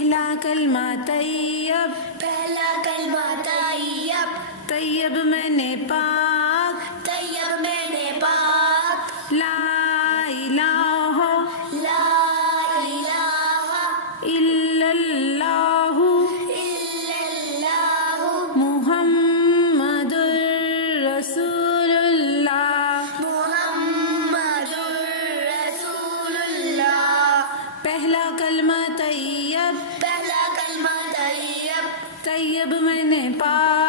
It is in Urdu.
پہلا کلمہ طیب، پہلا کلمہ طیب، طیب میں نے پاک، طیب میں نے پاک، لا الہ لا الہ الا اللہ الا اللہ، محمد رسول اللہ، محمد رسول اللہ۔ پہلا کلمہ طیب، پہلا کلمہ طیب، طیب میں نے پاک،